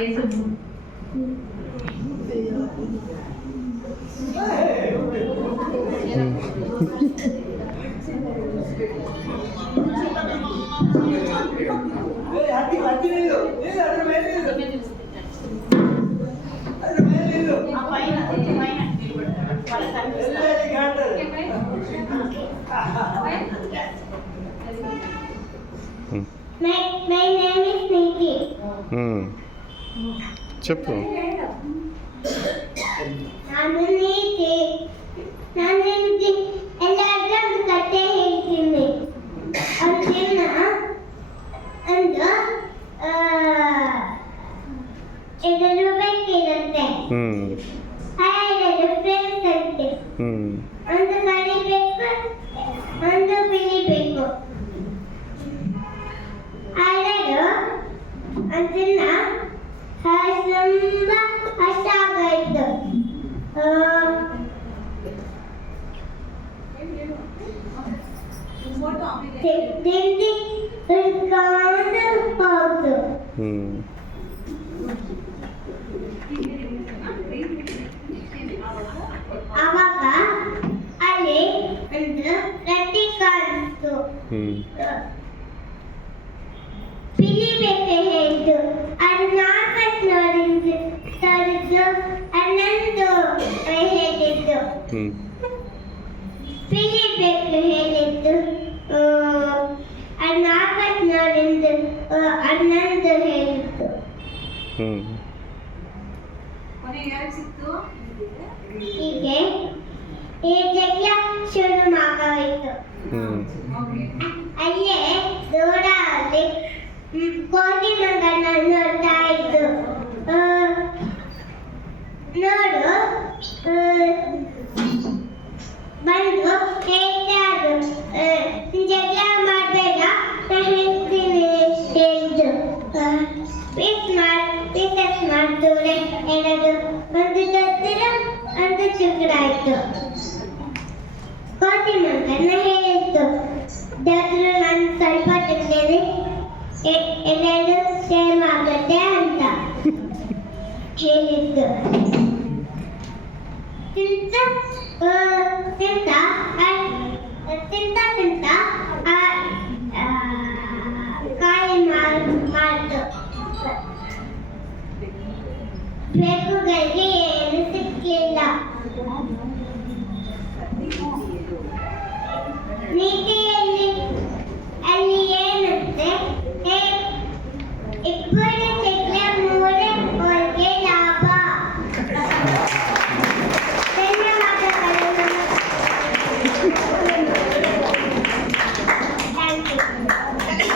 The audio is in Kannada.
My name is Niti. చెప్పు. ನಾನು ನೀತಿ. ನಾನು ಎಲ್ಲಾದ್ರೂ ಒಂದು ಕತೆ ಹೇಳ್ತೀನಿ. ಅದನ್ನ ಒಂದು ಇರಬೇಕಿರುತ್ತೆ. ಎರಡು ಫ್ರೆಂಡ್ಸ್ ಅಂತೆ. ಒಂದು ಕಲಿಬೇಕು, ಒಂದು ಬಿಳಿಬೇಕು. ಆಡಲು ಅದನ್ನ ತುಂಬಾ ಕಷ್ಟ ಆಗಾಯ್ತು. ತಿಂಡಿ ಹಿಡ್ಕೊಂಡು ಹೋಗ್ತು. ಅವಾಗ ಅಲ್ಲಿ ಒಂದು ರೊಟ್ಟಿ ಕಾಣಿಸ್ತು. ಪಿಲಿಬೇಕು ಹೇಳಿದ್ದು. ಅದು ನಾಲ್ಕು ನೋಡಿದ್ದು ಹನ್ನೊಂದು ಹೇಳಿದ್ದು. ಪಿಲಿಬೇಕು ಹೇಳಿದ್ದು ಅದು ನಾಲ್ಕು ನೋಡಿದ್ದು ಹನ್ನೊಂದು ಹೇಳಿದ್ದು. ಹೀಗೆ ಈ ಜಗ್ಗ ಶುರು ಮಾಡೋಯಿತು. ಅಲ್ಲೇ ದೂರ ಅಲ್ಲಿ ಕೋಟಿ ಮಗನ ನೋಡ್ತಾ ಇದ್ದು. ನೋಡು ಬಂದು ಹೇಳ್ತಾರು, ಜಗ್ಗ ಮಾಡಬೇಡ, ಹೇಳ್ತೀನಿ ಹೇಳಿದ್ದು. ಪೀಸಸ್ ಮಾಡ್ತೂರೆ ಹೇಳೋದು. ಒಂದು ದೊಡ್ಡ ಒಂದು ಚಿಕ್ಕದಾಯ್ತು. ಕೋಟಿ ಮಗನ ಹೇಳಿತ್ತು, ದೊಡ್ಡ ನಾನು ಸ್ವಲ್ಪ ತಿಂತೇನೆ, ಎಲ್ಲರೂ ಸೇಮ್ ಆಗುತ್ತೆ ಅಂತ ಹೇಳಿದ್ದು. ತಿಂತ ತಿಂತ ತಿಂತ ತಿಂತ ಕಾಯಿ ಮಾಡ್ತು. ಬೇಕುಗಳಿಗೆ